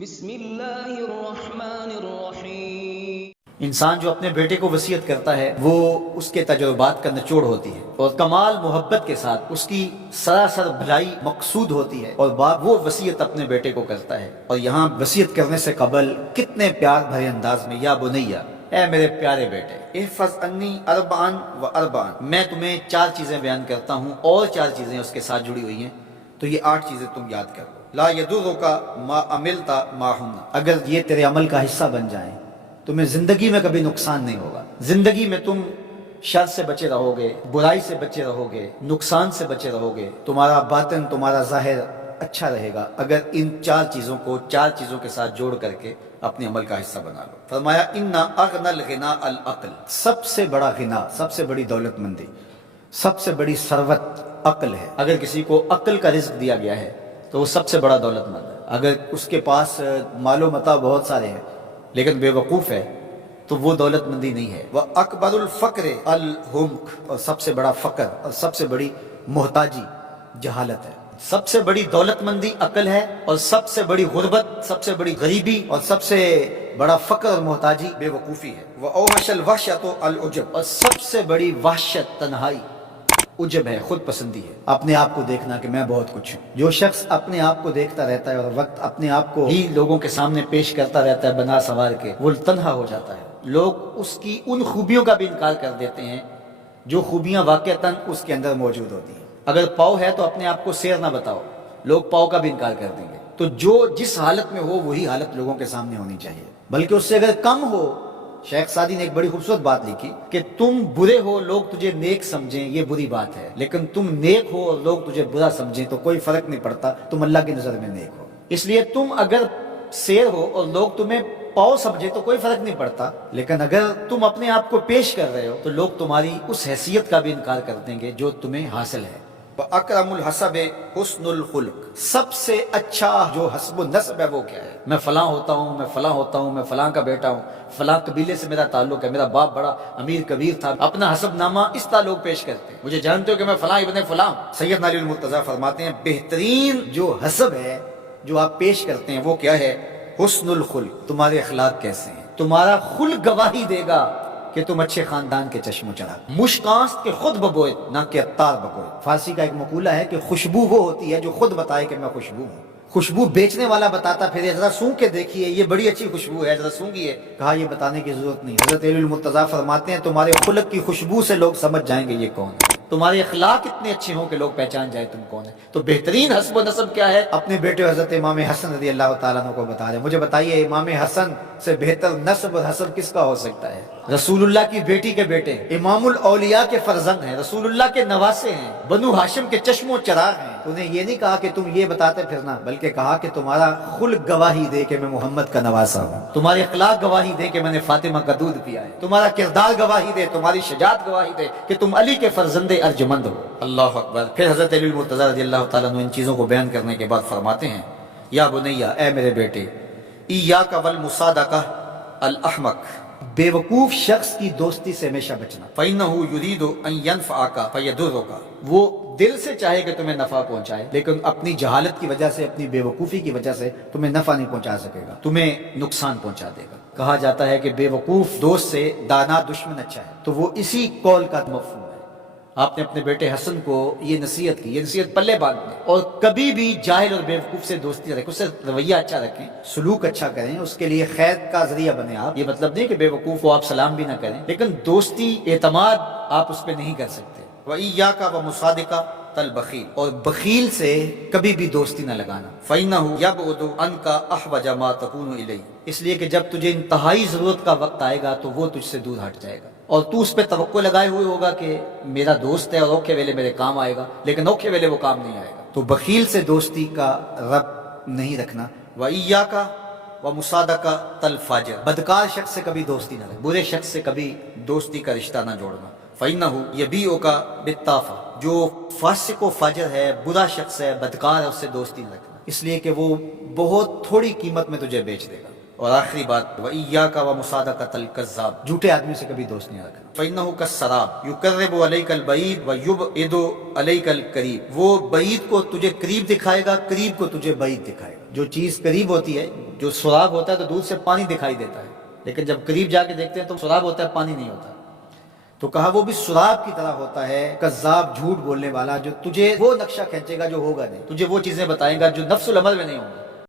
بسم اللہ الرحمن الرحیم۔ انسان جو اپنے بیٹے کو وصیت کرتا ہے وہ اس کے تجربات کا نچوڑ ہوتی ہے اور کمال محبت کے ساتھ اس کی سراسر بھلائی مقصود ہوتی ہے، اور باپ وہ وصیت اپنے بیٹے کو کرتا ہے۔ اور یہاں وصیت کرنے سے قبل کتنے پیار بھرے انداز میں، یا بنیا، اے میرے پیارے بیٹے، احفظ انی اربعن و اربعن، میں تمہیں 4 چیزیں بیان کرتا ہوں اور 4 چیزیں اس کے ساتھ جڑی ہوئی ہیں، تو یہ 8 چیزیں تم یاد کر لو۔ لا یضرک ما عملت معہن، اگر یہ تیرے عمل کا حصہ بن جائیں تمہیں زندگی میں کبھی نقصان نہیں ہوگا، زندگی میں تم شر سے بچے رہو گے، برائی سے بچے رہو گے، نقصان سے بچے رہو گے، تمہارا باطن تمہارا ظاہر اچھا رہے گا اگر ان 4 چیزوں کو 4 چیزوں کے ساتھ جوڑ کر کے اپنے عمل کا حصہ بنا لو۔ فرمایا ان اغنى الغنى العقل، سب سے بڑا غنا، سب سے بڑی دولت مندی، سب سے بڑی ثروت عقل ہے۔ اگر کسی کو عقل کا رزق دیا گیا ہے تو وہ سب سے بڑا دولت مند ہے۔ اگر اس کے پاس مال و متاع بہت سارے ہیں لیکن بے وقوف ہے تو وہ دولت مندی نہیں ہے۔ وَأَكْبَرُ الْفَقْرِ الْحُمْقِ، اور سب سے بڑا فقر اور سب سے بڑی محتاجی جہالت ہے۔ سب سے بڑی دولت مندی عقل ہے، اور سب سے بڑی غربت، سب سے بڑی غریبی اور سب سے بڑا فقر اور محتاجی بے وقوفی ہے۔ وَأَوْحَشَ الْوَحْشَةُ الْعُجْبُ، اور سب سے بڑی وحشت تنہائی عجب ہے، خود پسندی ہے، اپنے آپ کو دیکھنا کہ میں بہت کچھ ہوں۔ جو شخص اپنے آپ کو دیکھتا رہتا ہے اور وقت اپنے آپ کو ہی لوگوں کے سامنے پیش کرتا رہتا ہے بنا سنوار کے، وہ تنہا ہو جاتا ہے۔ لوگ اس کی ان خوبیوں کا بھی انکار کر دیتے ہیں جو خوبیاں واقعتاً اس کے اندر موجود ہوتی ہیں۔ اگر پاؤ ہے تو اپنے آپ کو سیر نہ بتاؤ، لوگ پاؤ کا بھی انکار کر دیں گے۔ تو جو جس حالت میں ہو وہی حالت لوگوں کے سامنے ہونی چاہیے، بلکہ اس سے اگر کم ہو۔ شیخ سعدی نے ایک بڑی خوبصورت بات لکھی کہ تم برے ہو لوگ تجھے نیک سمجھیں یہ بری بات ہے، لیکن تم نیک ہو اور لوگ تجھے برا سمجھیں تو کوئی فرق نہیں پڑتا، تم اللہ کی نظر میں نیک ہو۔ اس لیے تم اگر سیر ہو اور لوگ تمہیں پاؤ سمجھے تو کوئی فرق نہیں پڑتا، لیکن اگر تم اپنے آپ کو پیش کر رہے ہو تو لوگ تمہاری اس حیثیت کا بھی انکار کر دیں گے جو تمہیں حاصل ہے۔ وَأَكْرَمُ الْحَسَبِ حُسْنُ الْخُلُقِ، سب سے اچھا جو حسب و نسب ہے وہ کیا ہے؟ میں فلاں ہوتا ہوں، میں فلاں ہوتا ہوں، میں فلاں کا بیٹا ہوں، فلاں قبیلے سے میرا تعلق ہے، میرا باپ بڑا امیر کبیر تھا، اپنا حسب نامہ اس طرح لوگ پیش کرتے ہیں، مجھے جانتے ہو کہ میں فلاں ابن فلاں۔ سیدنا علی المرتضیٰ فرماتے ہیں بہترین جو حسب ہے جو آپ پیش کرتے ہیں وہ کیا ہے؟ حسن الخلق، تمہارے اخلاق کیسے ہیں، تمہارا خلق گواہی دے گا کہ تم اچھے خاندان کے چشم و چراغ۔ مشکانست کے خود ببوئے نہ کہ عطار بگوئے۔ فارسی کا ایک مقولہ ہے کہ خوشبو وہ ہوتی ہے جو خود بتائے کہ میں خوشبو ہوں۔ خوشبو بیچنے والا بتاتا پھر ذرا سونگ کے دیکھیے یہ بڑی اچھی خوشبو ہے، ذرا سونگیے، کہا یہ بتانے کی ضرورت نہیں۔ حضرت علی المرتضیٰ فرماتے ہیں تمہارے خلق کی خوشبو سے لوگ سمجھ جائیں گے یہ کون ہے، تمہارے اخلاق اتنے اچھے ہوں کہ لوگ پہچان جائے تم کون ہے۔ تو بہترین حسب و نسب کیا ہے؟ اپنے بیٹے حضرت امام حسن رضی اللہ تعالیٰ عنہ کو بتا رہے ہیں، مجھے بتائیے امام حسن سے بہتر نسب اور حسب کس کا ہو سکتا ہے؟ رسول اللہ کی بیٹی کے بیٹے، امام الاولیاء کے فرزند ہیں، رسول اللہ کے نواسے ہیں، بنو ہاشم کے چشم و چراغ ہیں۔ انہیں یہ نہیں کہا کہ تم یہ بتاتے پھرنا، بلکہ کہا کہ تمہارا خلق گواہی دے کہ میں محمد کا نواسا ہوں، تمہارے اخلاق گواہی دے کہ میں نے فاطمہ کا دودھ پیا ہے، تمہارا کردار گواہی دے، تمہاری شجاعت گواہی دے کہ تم علی کے فرزند ارجمند ہو۔ اللہ اکبر۔ پھر حضرت علی المرتضیٰ رضی اللہ تعالیٰ عنہ ان چیزوں کو بیان کرنے کے بعد فرماتے ہیں یا بنیا، اے میرے بیٹے، ایاک والمصادقہ الاحمق، بے وقوف شخص کی دوستی سے ہمیشہ بچنا۔ فَإِنَّهُ يُرِيدُ أَن يَنْفَعَكَ فَيَضُرُّكَ، وہ دل سے چاہے کہ تمہیں نفع پہنچائے لیکن اپنی جہالت کی وجہ سے، اپنی بے وقوفی کی وجہ سے تمہیں نفع نہیں پہنچا سکے گا، تمہیں نقصان پہنچا دے گا۔ کہا جاتا ہے کہ بے وقوف دوست سے دانا دشمن اچھا ہے، تو وہ اسی قول کا مفہوم ہے۔ آپ نے اپنے بیٹے حسن کو یہ نصیحت کی، یہ نصیحت پلے باندھ دیں، اور کبھی بھی جاہل اور بے وقوف سے دوستی رکھیں، اس سے رویہ اچھا رکھیں، سلوک اچھا کریں، اس کے لیے خیر کا ذریعہ بنے آپ۔ یہ مطلب نہیں کہ بے وقوف کو آپ سلام بھی نہ کریں، لیکن دوستی، اعتماد آپ اس پہ نہیں کر سکتے۔ وَإِيَّاكَ وَمُصَادِقَةَ الْبَخِيلِ، اور بخیل سے کبھی بھی دوستی نہ لگانا۔ فَإِنَّهُ يَبْعُدُ عَنْكَ أَحْوَجَ مَا تَكُونُ إِلَيْهِ، اس لیے کہ جب تجھے انتہائی ضرورت کا وقت آئے گا تو وہ تجھ سے دور ہٹ جائے گا، اور تو اس پہ توقع لگائے ہوئے ہوگا کہ میرا دوست ہے اور اوکھے ویلے میرے کام آئے گا، لیکن اوکھے ویلے وہ کام نہیں آئے گا۔ تو بخیل سے دوستی کا ربط نہیں رکھنا۔ وَإِيَّاكَ وَمُصَادَقَةَ الْفَاجِرِ، بدکار شخص سے کبھی دوستی نہ رکھنا، برے شخص سے کبھی دوستی کا رشتہ نہ جوڑنا۔ فَإِنَّهُ يَبِيعُكَ بِالطَّافَةِ، جو فاسق و فاجر ہے، برا شخص ہے، بدکار ہے، اس سے دوستی نہ رکھنا، اس لیے کہ وہ بہت تھوڑی قیمت میں تجھے بیچ دے گا۔ اور آخری بات وَإِيَّاكَ وَمُصَادَقَةَ الْكَذَّابِ، جھوٹے آدمی سے کبھی دوست نہیں رکھنا۔ فَإِنَّهُ كَالسَّرَابِ يُقَرِّبُ عَلَيْكَ الْبَعِيدَ وَيُبْعِدُ عَلَيْكَ الْقَرِيبَ، وہ بعید کو تجھے قریب دکھائے گا، قریب کو تجھے بعید دکھائے گا۔ جو چیز قریب ہوتی ہے جو سراغ ہوتا ہے تو دور سے پانی دکھائی دیتا ہے، لیکن جب قریب جا کے دیکھتے ہیں تو سراغ ہوتا ہے، پانی نہیں ہوتا۔ تو کہا وہ بھی سراغ کی طرح ہوتا ہے، کذاب، جھوٹ بولنے والا، جو تجھے وہ نقشہ کھینچے گا جو ہوگا نہیں، تجھے وہ چیزیں بتائے گا جو نفس العمل میں نہیں ہوں گی۔